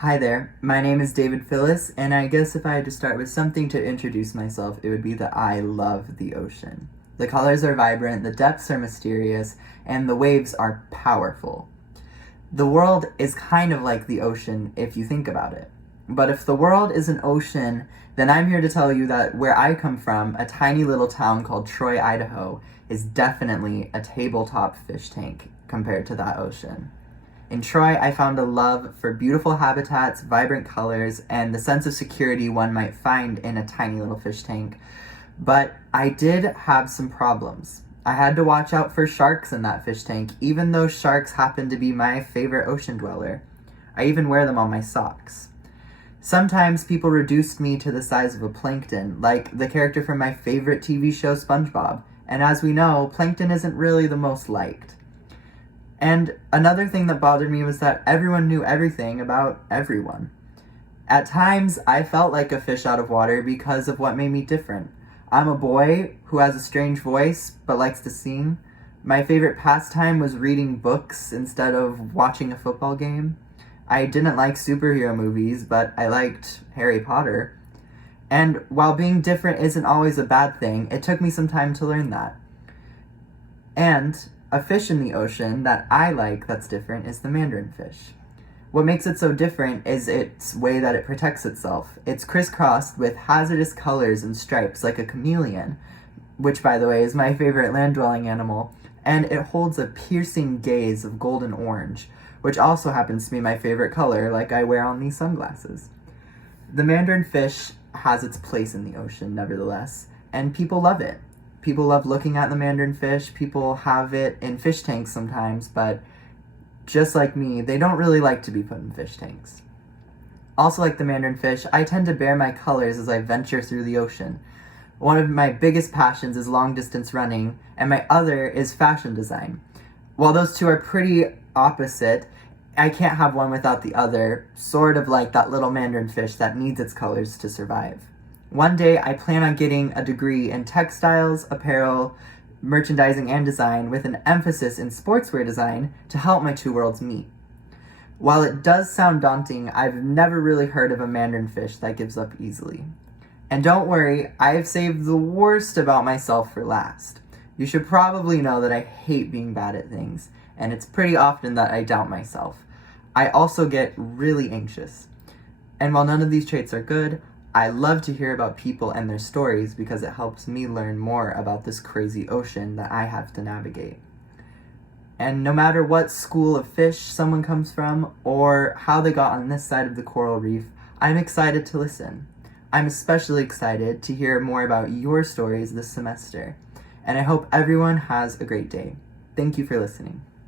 Hi there, my name is David Phillis, and I guess if I had to start with something to introduce myself, it would be that I love the ocean. The colors are vibrant, the depths are mysterious, and the waves are powerful. The world is kind of like the ocean if you think about it. But if the world is an ocean, then I'm here to tell you that where I come from, a tiny little town called Troy, Idaho, is definitely a tabletop fish tank compared to that ocean. In Troy, I found a love for beautiful habitats, vibrant colors, and the sense of security one might find in a tiny little fish tank. But I did have some problems. I had to watch out for sharks in that fish tank, even though sharks happen to be my favorite ocean dweller. I even wear them on my socks. Sometimes people reduced me to the size of a plankton, like the character from my favorite TV show, SpongeBob. And as we know, plankton isn't really the most liked. And another thing that bothered me was that everyone knew everything about everyone. At times, I felt like a fish out of water because of what made me different. I'm a boy who has a strange voice but likes to sing. My favorite pastime was reading books instead of watching a football game. I didn't like superhero movies, but I liked Harry Potter. And while being different isn't always a bad thing, it took me some time to learn that. And a fish in the ocean that I like that's different is the mandarin fish. What makes it so different is its way that it protects itself. It's crisscrossed with hazardous colors and stripes like a chameleon, which by the way is my favorite land-dwelling animal, and it holds a piercing gaze of golden orange, which also happens to be my favorite color like I wear on these sunglasses. The mandarin fish has its place in the ocean nevertheless, and people love it. People love looking at the mandarin fish. People have it in fish tanks sometimes, but just like me, they don't really like to be put in fish tanks. Also like the mandarin fish, I tend to bear my colors as I venture through the ocean. One of my biggest passions is long distance running, and my other is fashion design. While those two are pretty opposite, I can't have one without the other, sort of like that little mandarin fish that needs its colors to survive. One day, I plan on getting a degree in textiles, apparel, merchandising, and design with an emphasis in sportswear design to help my two worlds meet. While it does sound daunting, I've never really heard of a mandarin fish that gives up easily. And don't worry, I've saved the worst about myself for last. You should probably know that I hate being bad at things, and it's pretty often that I doubt myself. I also get really anxious. And while none of these traits are good, I love to hear about people and their stories because it helps me learn more about this crazy ocean that I have to navigate. And no matter what school of fish someone comes from or how they got on this side of the coral reef, I'm excited to listen. I'm especially excited to hear more about your stories this semester. And I hope everyone has a great day. Thank you for listening.